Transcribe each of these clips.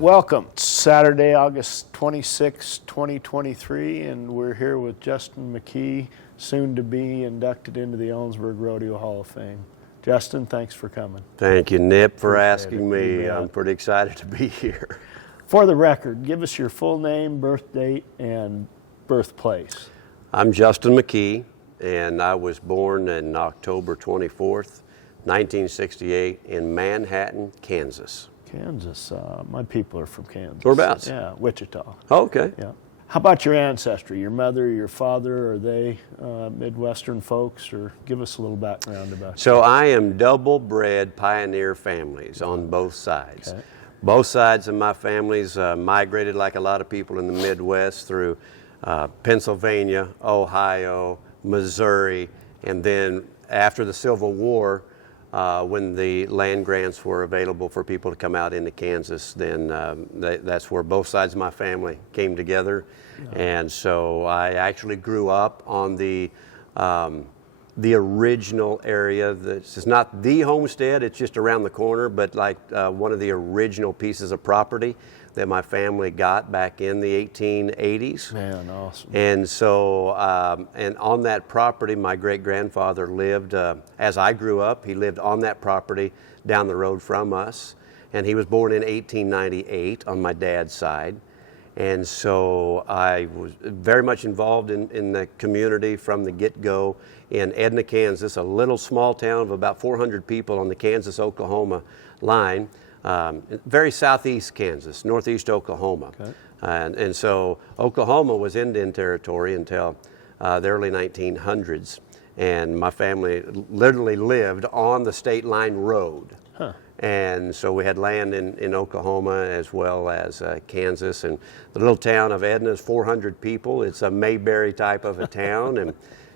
Welcome. It's Saturday, August 26, 2023, and we're here with Justin Mckee, soon to be inducted into the Ellensburg Rodeo Hall of Fame. Justin, thanks for coming. Thank you, Nip, for Appreciate asking me. I'm pretty excited to be here. For the record, give us your full name, birth date, and birthplace. I'm Justin Mckee, and I was born on October 24th, 1968 in Manhattan, Kansas. Kansas. My people are from Kansas. Whereabouts? Yeah, Wichita. Oh, okay. Yeah. How about your ancestry? Your mother, your father, are they Midwestern folks? Or give us a little background about So I am double-bred pioneer families on both sides. Okay. Both sides of my families migrated like a lot of people in the Midwest through Pennsylvania, Ohio, Missouri, and then after the Civil War, when the land grants were available for people to come out into Kansas, then that's where both sides of my family came together. And so I actually grew up on the original area. This is not the homestead, it's just around the corner, but like one of the original pieces of property that my family got back in the 1880s. Man, awesome. And so, and on that property, my great-grandfather lived, as I grew up, he lived on that property down the road from us. And he was born in 1898 on my dad's side. And so I was very much involved in the community from the get-go in Edna, Kansas, a little small town of about 400 people on the Kansas-Oklahoma line. Very southeast Kansas, northeast Oklahoma. Okay. And so Oklahoma was Indian territory until the early 1900s. And my family literally lived on the state line road. Huh. And so we had land in Oklahoma as well as Kansas. And the little town of Edna is 400 people. It's a Mayberry type of a town.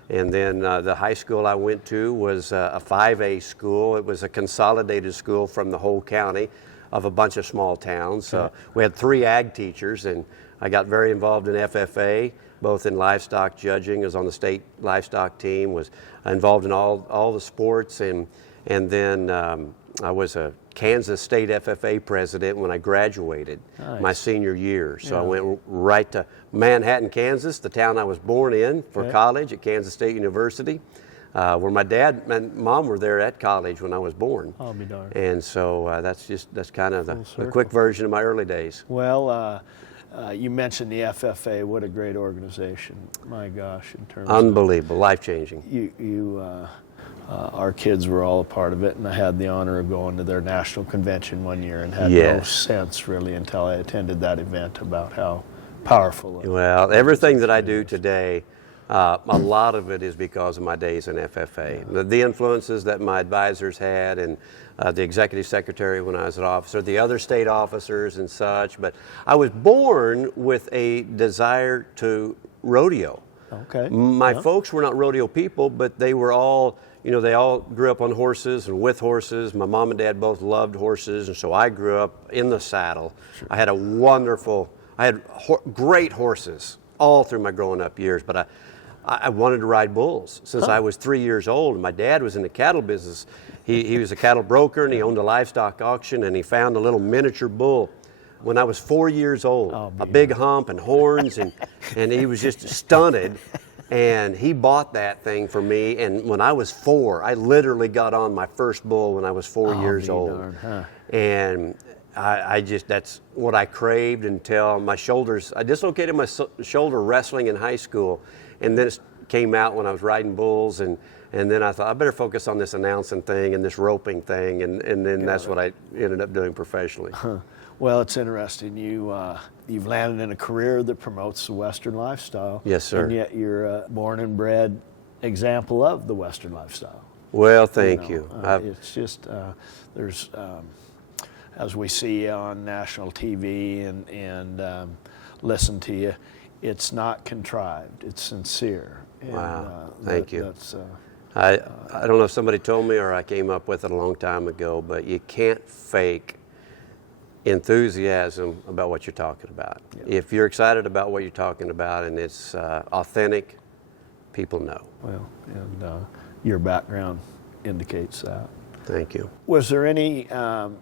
And then the high school I went to was a 5A school. It was a consolidated school from the whole county of a bunch of small towns. Okay. We had 3 ag teachers, and I got very involved in FFA, both in livestock judging. I was on the state livestock team, was involved in all the sports, and then I was a Kansas State FFA president when I graduated. Nice. My senior year. So Yeah. I went right to Manhattan, Kansas, the town I was born in, for Okay. college at Kansas State University, where my dad and mom were there at college when I was born. I'll be darned. And so that's kind of Full the circle. quick version of my early days. Well, you mentioned the FFA. What a great organization. My gosh, in terms Unbelievable, life-changing. of our kids were all a part of it, and I had the honor of going to their national convention one year and had no Yes. sense really until I attended that event about how powerful it was. Well, everything that I do today, a lot of it is because of my days in FFA. The influences that my advisors had, and the executive secretary when I was an officer, the other state officers and such. But I was born with a desire to rodeo. Okay. My Yeah. folks were not rodeo people, but they were all, they all grew up on horses and with horses. My mom and dad both loved horses, and so I grew up in the saddle. Sure. I had great horses all through my growing up years, but I wanted to ride bulls since I was 3 years old. And my dad was in the cattle business. He was a cattle broker, and he owned a livestock auction, and he found a little miniature bull when I was 4 years old, a big hump and horns, and he was just stunted. And he bought that thing for me, and when I was 4, I literally got on my first bull when I was 4 years old. Darn, huh? And that's what I craved until my shoulders, I dislocated my shoulder wrestling in high school, and then it came out when I was riding bulls, and then I thought I better focus on this announcing thing and this roping thing, and then that's what I ended up doing professionally. Huh. Well, it's interesting. You've landed in a career that promotes the Western lifestyle. Yes, sir. And yet you're a born and bred example of the Western lifestyle. Well, thank you. It's just, there's, as we see on national TV and listen to you, it's not contrived, it's sincere. Wow, thank you. That's, I don't know if somebody told me or I came up with it a long time ago, but you can't fake enthusiasm about what you're talking about. Yeah. If you're excited about what you're talking about and it's authentic, people know. Well, and your background indicates that. Thank you. Was there any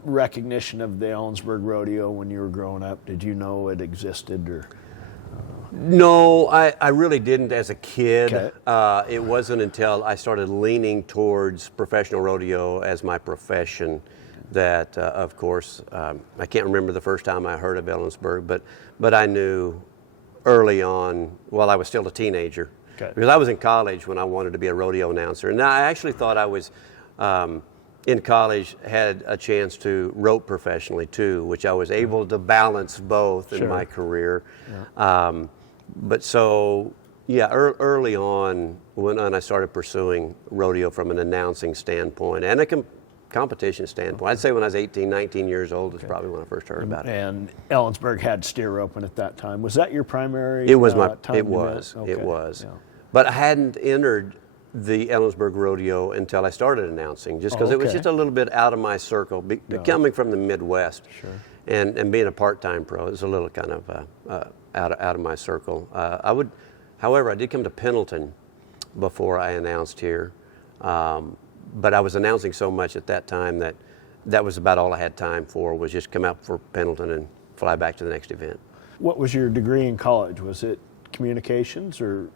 recognition of the Ellensburg Rodeo when you were growing up? Did you know it existed? Or No, I really didn't as a kid. Okay. It wasn't until I started leaning towards professional rodeo as my profession that, of course, I can't remember the first time I heard of Ellensburg, but I knew early on, while I was still a teenager, Okay. because I was in college when I wanted to be a rodeo announcer. And I actually thought I was in college, had a chance to rope professionally too, which I was able to balance both in my career. Yeah. But so, yeah, early on when I started pursuing rodeo from an announcing standpoint and a competition standpoint, I'd say when I was 18, 19 years old is probably when I first heard about it. And Ellensburg had steer roping at that time. Was that your primary It was time? it was. Okay. It was. Yeah. But I hadn't entered the Ellensburg Rodeo until I started announcing, just because it was okay. just a little bit out of my circle, coming from the Midwest. Sure. And being a part-time pro is a little kind of out of my circle. However, I did come to Pendleton before I announced here, but I was announcing so much at that time that was about all I had time for, was just come out for Pendleton and fly back to the next event. What was your degree in college? Was it communications or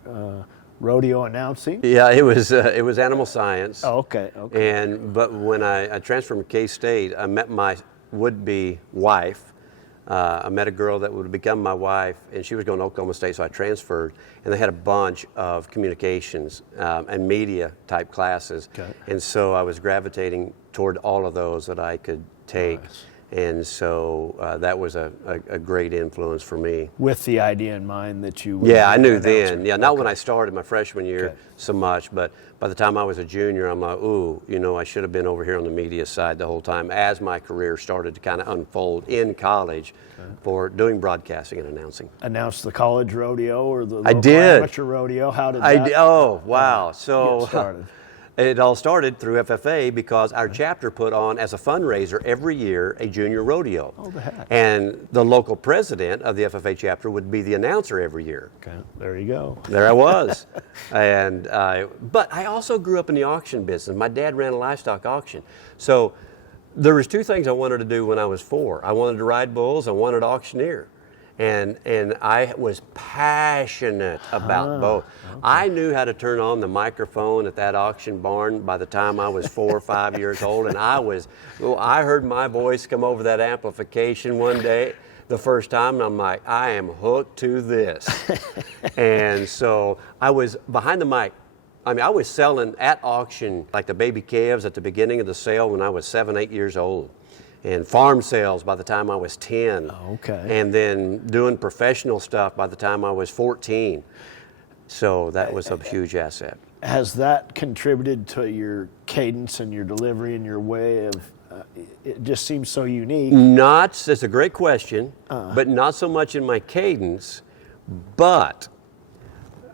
rodeo announcing? Yeah, it was animal science. Oh, okay. Okay. But when I transferred from K-State, I met my would-be wife. I met a girl that would become my wife, and she was going to Oklahoma State, so I transferred. And they had a bunch of communications and media type classes, Okay. and so I was gravitating toward all of those that I could take. Nice. And so that was a great influence for me. With the idea in mind that you would Yeah, I be knew an then. announcer. Yeah, not when I started my freshman year Okay. so much, but by the time I was a junior, I'm like, ooh, I should have been over here on the media side the whole time as my career started to kind of unfold in college for doing broadcasting and announcing. Announced the college rodeo or the I local did. amateur rodeo? How did that Oh, wow. So get started? It all started through FFA because our chapter put on as a fundraiser every year a junior rodeo. Oh, the heck. And the local president of the FFA chapter would be the announcer every year. Okay, there you go. There I was. But I also grew up in the auction business. My dad ran a livestock auction. So there was two things I wanted to do when I was 4. I wanted to ride bulls, I wanted to auctioneer. And I was passionate about both. Okay. I knew how to turn on the microphone at that auction barn by the time I was 4 or 5 years old, and I heard my voice come over that amplification one day the first time, and I'm like, I am hooked to this. And so I was behind the mic. I mean, I was selling at auction like the baby calves at the beginning of the sale when I was 7, 8 years old. And farm sales by the time I was 10. Okay. And then doing professional stuff by the time I was 14. So that was a huge asset. Has that contributed to your cadence and your delivery and your way of, it just seems so unique. It's a great question, but not so much in my cadence, but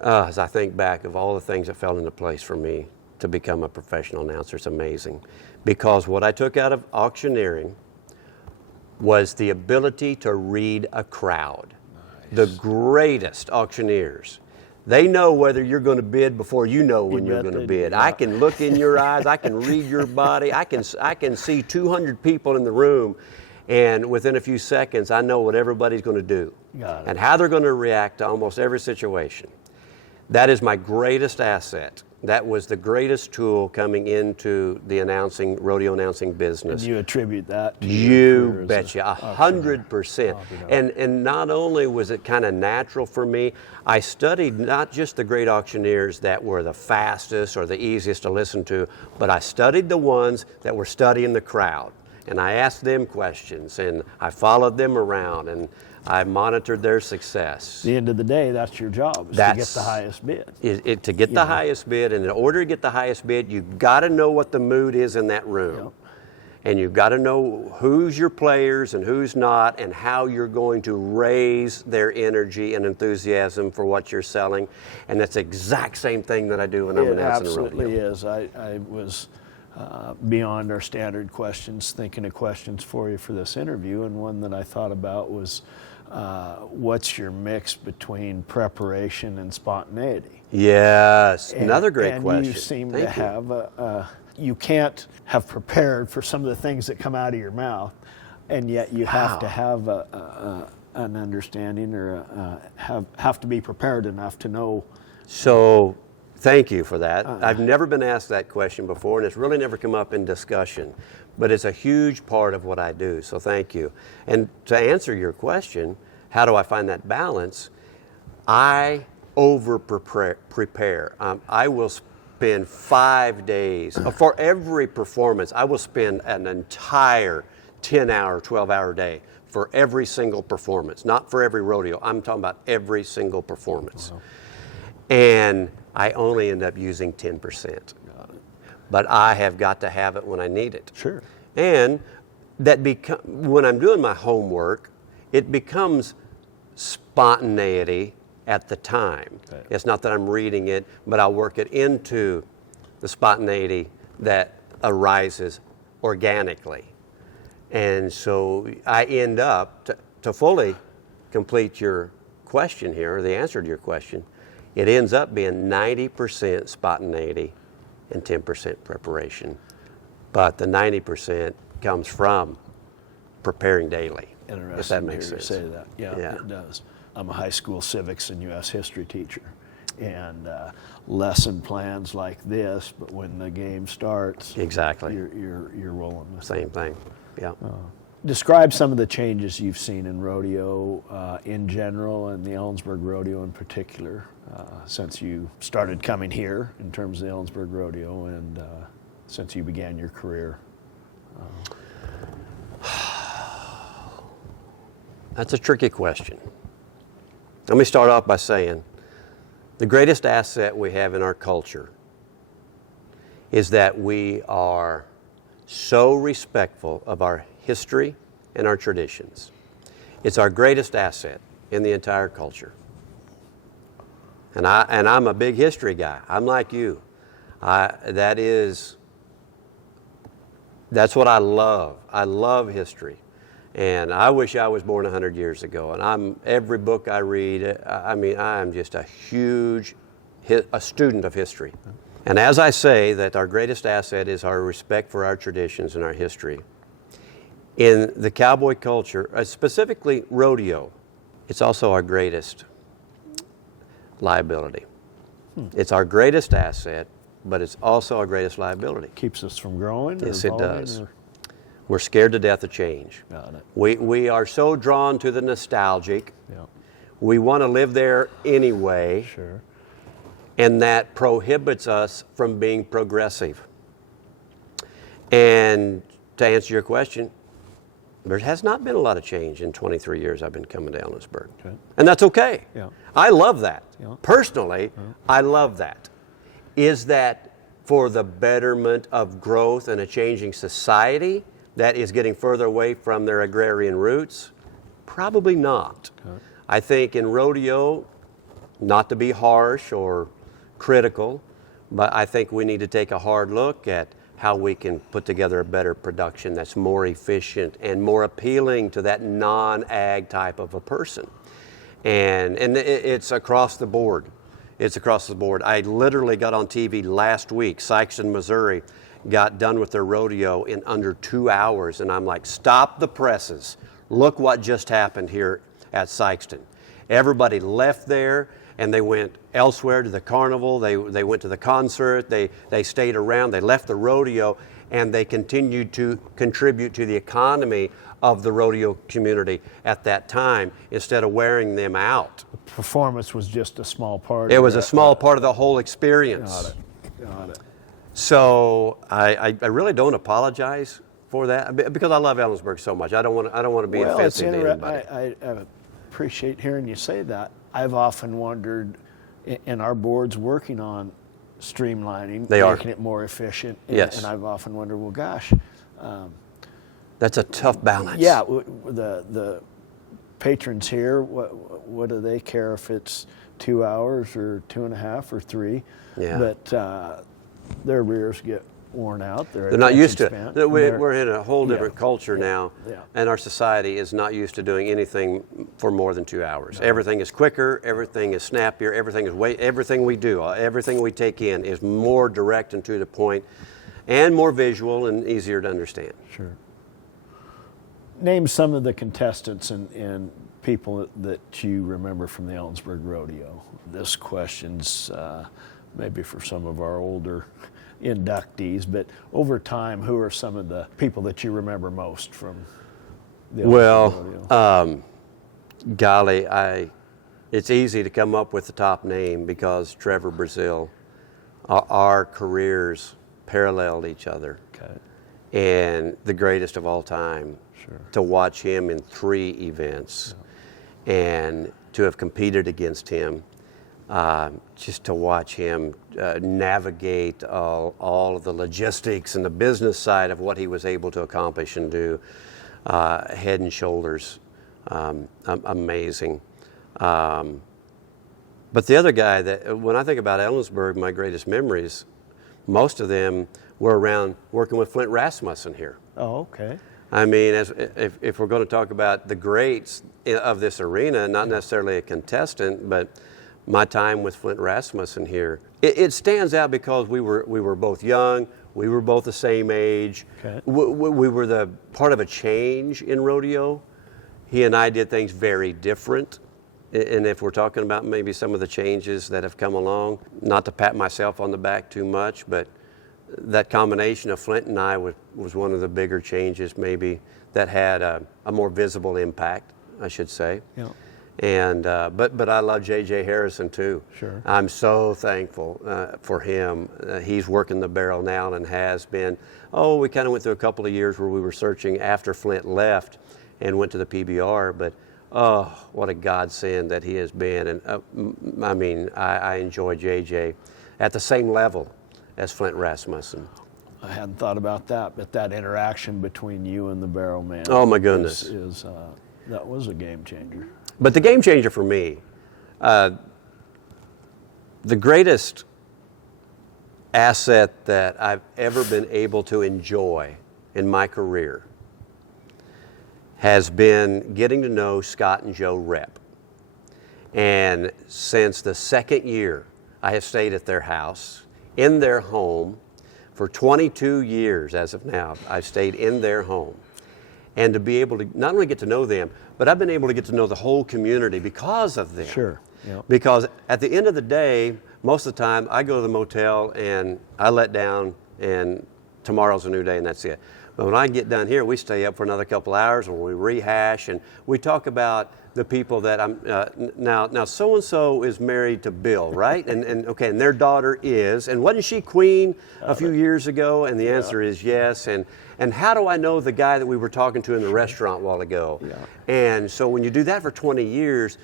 as I think back of all the things that fell into place for me to become a professional announcer, it's amazing. Because what I took out of auctioneering was the ability to read a crowd. Nice. The greatest auctioneers, they know whether you're going to bid before you know when you're going to bid. I can look in your eyes, I can read your body, I can see 200 people in the room, and within a few seconds I know what everybody's going to do and how they're going to react to almost every situation. That is my greatest asset. That was the greatest tool coming into the rodeo announcing business. And you attribute that to you betcha, 100%. And not only was it kind of natural for me, I studied not just the great auctioneers that were the fastest or the easiest to listen to, but I studied the ones that were studying the crowd. And I asked them questions, and I followed them around, and I monitored their success. At the end of the day, that's your job, is to get the highest bid. To get the highest bid, and in order to get the highest bid, you've got to know what the mood is in that room. Yep. And you've got to know who's your players and who's not, and how you're going to raise their energy and enthusiasm for what you're selling. And that's the exact same thing that I do when I'm announcing a rodeo. It absolutely is. I was beyond our standard questions, thinking of questions for you for this interview, and one that I thought about was, what's your mix between preparation and spontaneity? Yes, another great question. You seem to have you can't have prepared for some of the things that come out of your mouth, and yet you have to have an understanding or have to be prepared enough to know. So thank you for that. I've never been asked that question before, and it's really never come up in discussion, but it's a huge part of what I do, so thank you. And to answer your question, how do I find that balance? I over-prepare. I will spend 5 days, for every performance, I will spend an entire 10-hour, 12-hour day for every single performance, not for every rodeo. I'm talking about every single performance. Wow. And I only end up using 10%. But I have got to have it when I need it. Sure. And when I'm doing my homework, it becomes spontaneity at the time. Okay. It's not that I'm reading it, but I'll work it into the spontaneity that arises organically. And so I end up, to fully complete your question here, or the answer to your question, it ends up being 90% spontaneity and 10% preparation. But the 90% comes from preparing daily. Interesting if that makes sense. To say that. Yeah, it does. I'm a high school civics and U.S. history teacher, and lesson plans like this, but when the game starts, exactly, you're rolling with same thing. Yeah. Describe some of the changes you've seen in rodeo in general, and the Ellensburg Rodeo in particular, since you started coming here in terms of the Ellensburg Rodeo and since you began your career. That's a tricky question. Let me start off by saying the greatest asset we have in our culture is that we are so respectful of our history and our traditions. It's our greatest asset in the entire culture. And I'm a big history guy. I'm like you. That's what I love. I love history. And I wish I was born 100 years ago. And every book I read, I am just a student of history. And as I say that our greatest asset is our respect for our traditions and our history, in the cowboy culture, specifically rodeo, it's also our greatest liability. It's our greatest asset, but it's also our greatest liability. Keeps us from growing? Yes, it does. We're scared to death of change. Got it. We are so drawn to the nostalgic. Yeah. We want to live there anyway. Sure. And that prohibits us from being progressive. And to answer your question, there has not been a lot of change in 23 years I've been coming to Ellensburg. Okay. And that's okay. Yeah. I love that. Yeah. Personally, I love that. Is that for the betterment of growth and a changing society that is getting further away from their agrarian roots? Probably not. Okay. I think in rodeo, not to be harsh or critical, but I think we need to take a hard look at how we can put together a better production that's more efficient and more appealing to that non-ag type of a person. And it's across the board. It's across the board. I literally got on TV last week. Sikeston, Missouri got done with their rodeo in under 2 hours. And I'm like, stop the presses. Look what just happened here at Sikeston. Everybody left there and they went elsewhere to the carnival. They went to the concert. They stayed around. They left the rodeo and they continued to contribute to the economy of the rodeo community at that time instead of wearing them out. The performance was just a small part. It was a small part of the whole experience. Got it. So I really don't apologize for that because I love Ellensburg so much. I don't want to be offensive to anybody. I appreciate hearing you say that. I've often wondered, in our boards working on streamlining, making it more efficient. Yes. And I've often wondered, well, gosh. That's a tough balance. Yeah, the patrons here, what do they care if it's 2 hours or 2.5 or 3? Yeah. But their rears get worn out. They're not used to it. We're in a whole different culture now, and our society is not used to doing anything for more than 2 hours. No. Everything is quicker, everything is snappier, everything we do, everything we take in is more direct and to the point. and more visual and easier to understand. Sure. Name some of the contestants and people that you remember from the Ellensburg Rodeo. This question's maybe for some of our older inductees, but over time, who are some of the people that you remember most from the Ellensburg Rodeo? Golly, it's easy to come up with the top name because Trevor Brazil, our careers paralleled each other. Okay. And the greatest of all time. Sure. To watch him in 3 events, and to have competed against him, just to watch him navigate all of the logistics and the business side of what he was able to accomplish and do, head and shoulders amazing. But the other guy that, when I think about Ellensburg, my greatest memories, most of them were around working with Flint Rasmussen here. Oh, okay. I mean, if we're going to talk about the greats of this arena, not necessarily a contestant, but my time with Flint Rasmussen here, it stands out because we were both young, we were both the same age, Okay. we were the part of a change in rodeo. He and I did things very different. And if we're talking about maybe some of the changes that have come along, not to pat myself on the back too much, but that combination of Flint and I was one of the bigger changes maybe that had a more visible impact, I should say. Yeah. And but I love J.J. Harrison too. Sure. I'm so thankful for him. He's working the barrel now and has been. Oh, we kind of went through a couple of years where we were searching after Flint left and went to the PBR, but oh, what a godsend that he has been. And I mean, I enjoy J.J. at the same level as Flint Rasmussen. I hadn't thought about that, but that interaction between you and the barrel man. Oh my goodness. That was a game changer. But the game changer for me, the greatest asset that I've ever been able to enjoy in my career has been getting to know Scott and Joe Rep. And since the second year, I have stayed at their house, in their home, for 22 years as of now. I've stayed in their home. And to be able to not only get to know them, but I've been able to get to know the whole community because of them. Sure. Yep. Because at the end of the day, most of the time, I go to the motel and I let down and tomorrow's a new day and that's it. But when I get down here, we stay up for another couple hours and we rehash and we talk about the people that I'm, now so-and-so is married to Bill, right? and okay, and their daughter is, and wasn't she queen a few years ago? And the answer is yes. And how do I know the guy that we were talking to in the restaurant a while ago? Yeah. And so when you do that for 20 years,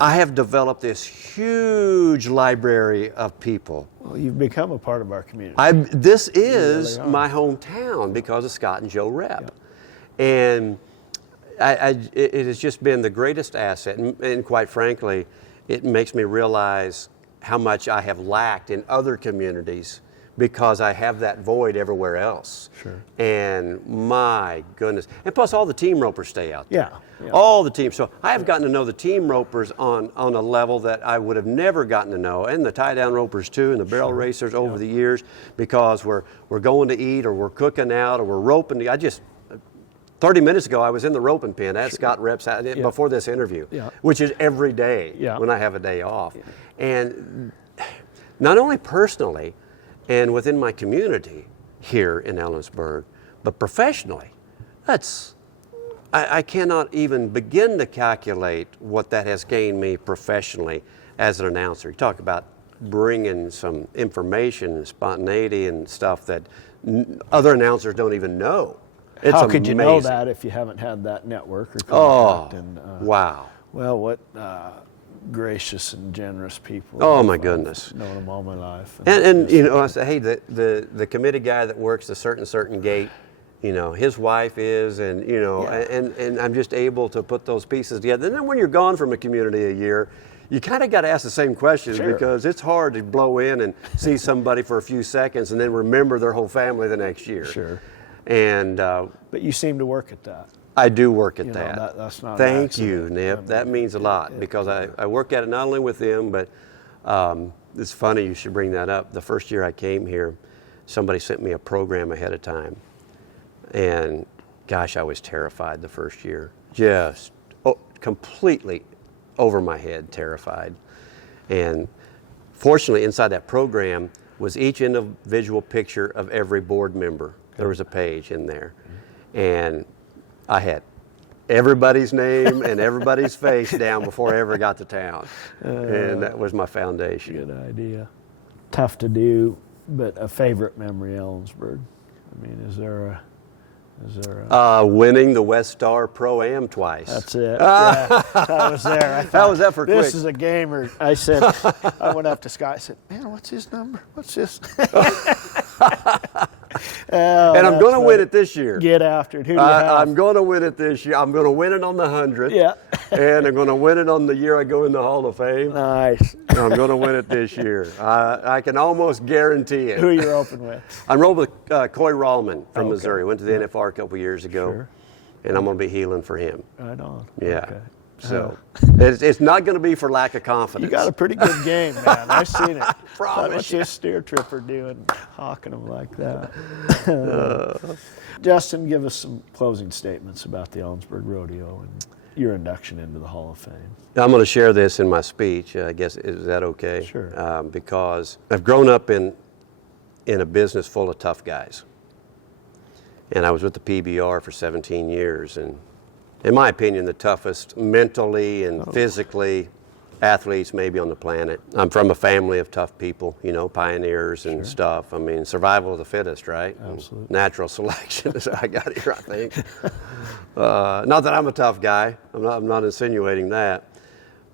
I have developed this huge library of people. Well, you've become a part of our community. This is my hometown because of Scott and Joe Rep. Yeah. And it has just been the greatest asset. And quite frankly, it makes me realize how much I have lacked in other communities because I have that void everywhere else. Sure. And my goodness. And plus all the team ropers stay out there. Yeah. All the teams. So I have gotten to know the team ropers on a level that I would have never gotten to know, and the tie-down ropers too, and the barrel racers over the years, because we're going to eat or we're cooking out or we're roping. 30 minutes ago, I was in the roping pen at Scott Rep's before this interview, which is every day when I have a day off. And not only personally and within my community here in Ellensburg, but professionally, I cannot even begin to calculate what that has gained me professionally as an announcer. You talk about bringing some information and spontaneity and stuff that other announcers don't even know. It's How could amazing. you know that if you haven't had that network or contact? Wow. Well, what gracious and generous people. Oh my goodness. I've known them all my life. And you know, I say, hey, the committee guy that works the certain gate, you know, his wife is, and you know, and I'm just able to put those pieces together. And then when you're gone from a community a year, you kind of got to ask the same questions because it's hard to blow in and see somebody for a few seconds and then remember their whole family the next year. Sure. And but you seem to work at that. I do work at that. That's not. Thank you, Nip. That means a lot because I work at it not only with them, but it's funny you should bring that up. The first year I came here, somebody sent me a program ahead of time. And gosh, I was terrified the first year. Just completely over my head, terrified. And fortunately, inside that program was each individual picture of every board member. There was a page in there. And I had everybody's name and everybody's face down before I ever got to town. And that was my foundation. Good idea. Tough to do, but a favorite memory, Ellensburg. I mean, is there a winning the West Star Pro-Am twice. That's it. Yeah, I was there. I thought, How was that for quick? This is a gamer. I said, I went up to Scott. I said, man, what's his number? What's this? And I'm going to win it this year. Get after it. Who do you have? I'm going to win it this year. I'm going to win it on the 100. Yeah. And I'm going to win it on the year I go in the Hall of Fame. Nice. I'm going to win it this year. I can almost guarantee it. Who are you roping with? I'm rolling with Coy Rallman from Missouri. Went to the NFR a couple years ago. Sure. And I'm going to be healing for him. Right on. Yeah. Okay. So it's not going to be for lack of confidence. You got a pretty good game, man. I've seen it. Promise What's you. this steer tripper doing, hawking them like that? Justin, give us some closing statements about the Ellensburg Rodeo and your induction into the Hall of Fame. I'm going to share this in my speech. I guess, is that okay? Sure. Because I've grown up in a business full of tough guys. And I was with the PBR for 17 years. And in my opinion, the toughest mentally and physically athletes maybe on the planet. I'm from a family of tough people, you know, pioneers and stuff. I mean, survival of the fittest, right? Absolutely. Natural selection is how I got here, I think. Not that I'm a tough guy. I'm not insinuating that.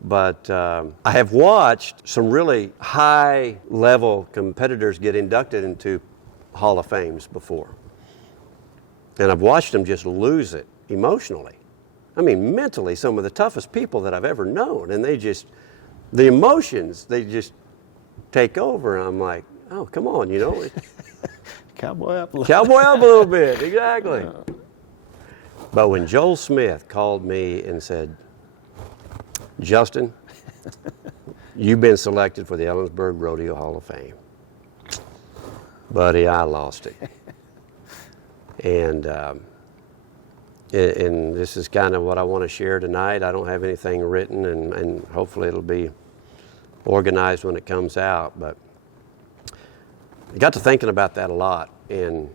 But I have watched some really high-level competitors get inducted into Hall of Fames before. And I've watched them just lose it emotionally. I mean, mentally, some of the toughest people that I've ever known. And the emotions, they just take over. And I'm like, oh, come on, you know. Cowboy up a little. Cowboy up a little bit, exactly. But when Joel Smith called me and said, Justin, you've been selected for the Ellensburg Rodeo Hall of Fame. Buddy, I lost it. And this is kind of what I want to share tonight. I don't have anything written, and hopefully it'll be organized when it comes out. But I got to thinking about that a lot. In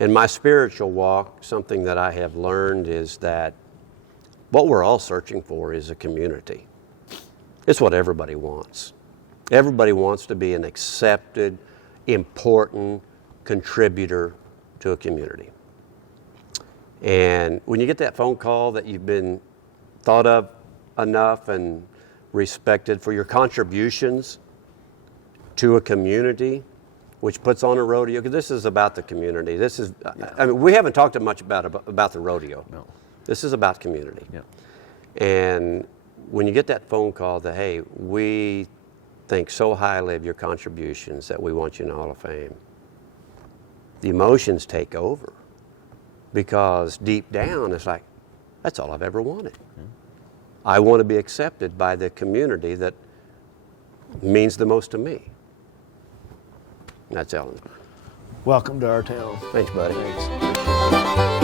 my spiritual walk, something that I have learned is that what we're all searching for is a community. It's what everybody wants. Everybody wants to be an accepted, important contributor to a community. And when you get that phone call that you've been thought of enough and respected for your contributions to a community, which puts on a rodeo, because this is about the community. This is, I mean, we haven't talked much about the rodeo. No. This is about community. Yeah. And when you get that phone call that, hey, we think so highly of your contributions that we want you in the Hall of Fame, the emotions take over. Because deep down, it's like, that's all I've ever wanted. I want to be accepted by the community that means the most to me. And that's Ellensburg. Welcome to our town. Thanks, buddy. Thanks.